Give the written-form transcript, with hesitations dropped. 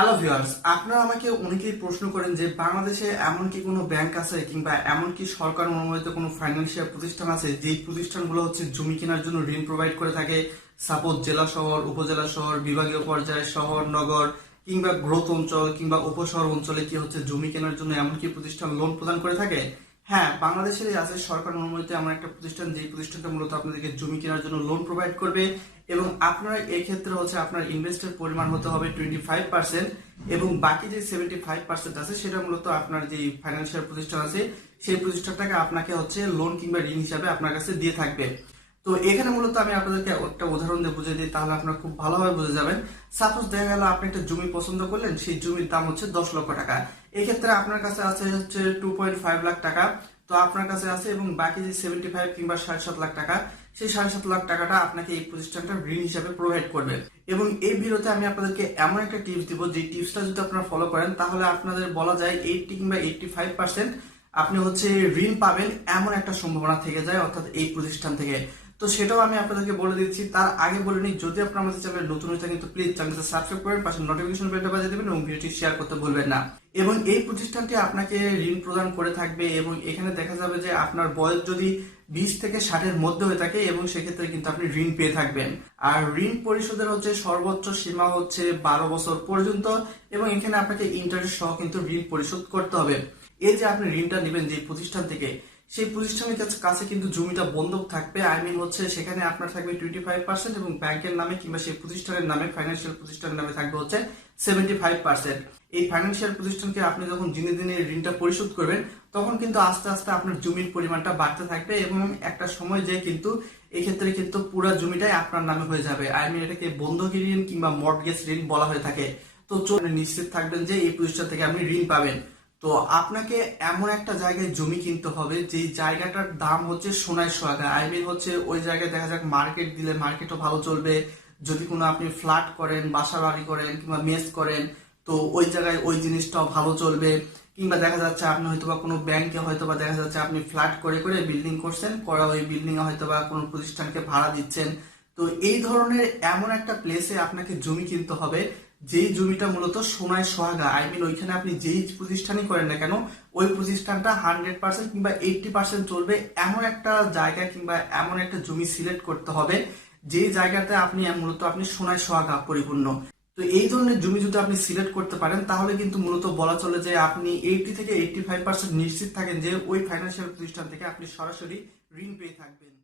Hello viewers, আপনারা আমাকে অনেকেই প্রশ্ন করেন যে বাংলাদেশে এমন কি কোনো ব্যাংক আছে কিংবা এমন কি সরকার অনুমোদিত কোনো ফাইন্যান্সিয়াল প্রতিষ্ঠান আছে যেই প্রতিষ্ঠানগুলো জমি কেনার জন্য ঋণ প্রোভাইড করে থাকে। সাপোজ জেলা শহর, উপজেলা শহর, বিভাগীয় পর্যায়ে শহর, নগর কিংবা গ্রোথ অঞ্চল কিংবা উপশহর অঞ্চলে কি জমি কেনার জন্য এমন কি প্রতিষ্ঠান লোন প্রদান করে থাকে। হ্যাঁ, বাংলাদেশেরই আছে সরকার অনুমোদিত এমন একটা প্রতিষ্ঠান যেই প্রতিষ্ঠানটা মূলত আপনাদেরকে জমি কেনার জন্য লোন প্রোভাইড করবে। এবং আপনারা এই ক্ষেত্রে আপনার ইনভেস্টের পরিমাণ হতে হবে 25%, এবং বাকি যে 75% আছে সেটা মূলত আপনার যে ফাইন্যান্সিয়াল প্রতিষ্ঠান আছে সেই প্রতিষ্ঠানটাকে আপনাকে লোন কিংবা ঋণ হিসাবে আপনার কাছে দিয়ে থাকবে। তো এখানে মূলত আমি আপনাদেরকে একটা উদাহরণ দিয়ে বুঝিয়ে দিই, তাহলে আপনারা খুব ভালোভাবে বুঝে যাবেন। সাপোজ দেখা গেল আপনি একটা জমি পছন্দ করলেন, সেই জমির দাম 10 লক্ষ টাকা। এক্ষেত্রে আপনার কাছে আছে 2.5 লাখ টাকা। তো আপনার কাছে আছে, এবং বাকি যে 75 কিংবা 7.5 লাখ টাকা, সেই 7.5 লাখ টাকাটা আপনাকে এই প্রতিষ্ঠানটা ঋণ হিসাবে প্রোভাইড করবে। এবং এই ভিডিওতে আমি আপনাদেরকে এমন একটা টিপস দিব, যে টিপসটা যদি আপনারা ফলো করেন তাহলে আপনাদের বলা যায় 80 কিংবা 85% আপনি ঋণ পাবেন এমন একটা সম্ভাবনা থেকে যায়, অর্থাৎ এই প্রতিষ্ঠান থেকে। তো সেটাও আমি আপনাদেরকে বলে দিচ্ছি। তার আগে বলে নিই, যদি আপনারা আমাদের চ্যানেলে নতুন হয়ে থাকেন তো প্লিজ চ্যানেলটা সাবস্ক্রাইব করেন, পাশে নোটিফিকেশন বেলটা বাজিয়ে দেবেন এবং ভিডিওটি শেয়ার করতে ভুলবেন না। এবং এই প্রতিষ্ঠানটি আপনাকে ঋণ প্রদান করে থাকবে, এবং এখানে দেখা যাবে যে আপনার বয়স যদি 20 থেকে 60-এর মধ্যে হয়ে থাকে, এবং সেক্ষেত্রে কিন্তু আপনি ঋণ পেয়ে থাকবেন। আর ঋণ পরিশোধের সর্বোচ্চ সীমা 12 বছর পর্যন্ত, এবং এখানে আপনাকে ইন্টারেস্ট সহ কিন্তু ঋণ পরিশোধ করতে হবে। এই যে আপনি ঋণটা নেবেন যে প্রতিষ্ঠান থেকে, সেই প্রতিষ্ঠানের কাছে কিন্তু জমিটা বন্ধক থাকবে। সেখানে আপনার থাকবে 25%, এবং ব্যাংকের নামে কিংবা সেই প্রতিষ্ঠানের নামে, ফাইন্যান্সিয়াল প্রতিষ্ঠানের নামে থাকবে 75%। এই ফাইন্যান্সিয়াল প্রতিষ্ঠানকে আপনি যখন দিনে দিনে ঋণটা পরিশোধ করবেন, তখন কিন্তু আস্তে আস্তে আপনার জমির পরিমাণটা বাড়তে থাকবে, এবং একটা সময় যে কিন্তু এক্ষেত্রে কিন্তু পুরো জমিটাই আপনার নামে হয়ে যাবে। এটাকে বন্ধকি ঋণ কিংবা মর্টগেজ ঋণ বলা হয়ে থাকে। তো নিশ্চিত থাকবেন যে এই প্রতিষ্ঠান থেকে আপনি ঋণ পাবেন। তো আপনাকে এমন একটা জায়গায় জমি কিনতে হবে যে জায়গাটার দাম সোনায় সোহাগা। ওই জায়গায় দেখা যাক মার্কেট দিলে মার্কেটও ভালো চলবে। যদি কোনো আপনি ফ্ল্যাট করেন, বাসা বাড়ি করেন কিংবা মেস করেন, তো ওই জায়গায় ওই জিনিসটাও ভালো চলবে। কিংবা দেখা যাচ্ছে আপনি হয়তোবা কোনো ব্যাংকে দেখা যাচ্ছে আপনি ফ্ল্যাট করে করে বিল্ডিং করছেন, করা ওই বিল্ডিং এ হয়তোবা কোনো প্রতিষ্ঠানকে ভাড়া দিচ্ছেন। তো এই ধরনের এমন একটা প্লেসে আপনাকে জমি কিনতে হবে যেই জমিটা মূলত সোনায় সোহাগা। ওইখানে আপনি যেই প্রতিষ্ঠানই করেন না কেন, ওই প্রতিষ্ঠানটা 100% কিংবা 80% চলবে এমন একটা জায়গা কিংবা এমন একটা জমি সিলেক্ট করতে হবে যে জায়গাতে আপনি সোনায় সোহাগা পরিপূর্ণ। তো এই ধরনের জমি যদি আপনি সিলেক্ট করতে পারেন, তাহলে কিন্তু মূলত বলা চলে যে আপনি 80 থেকে 85% নিশ্চিত থাকেন যে ওই ফাইন্যান্সিয়াল প্রতিষ্ঠান থেকে আপনি সরাসরি ঋণ পেয়ে থাকবেন।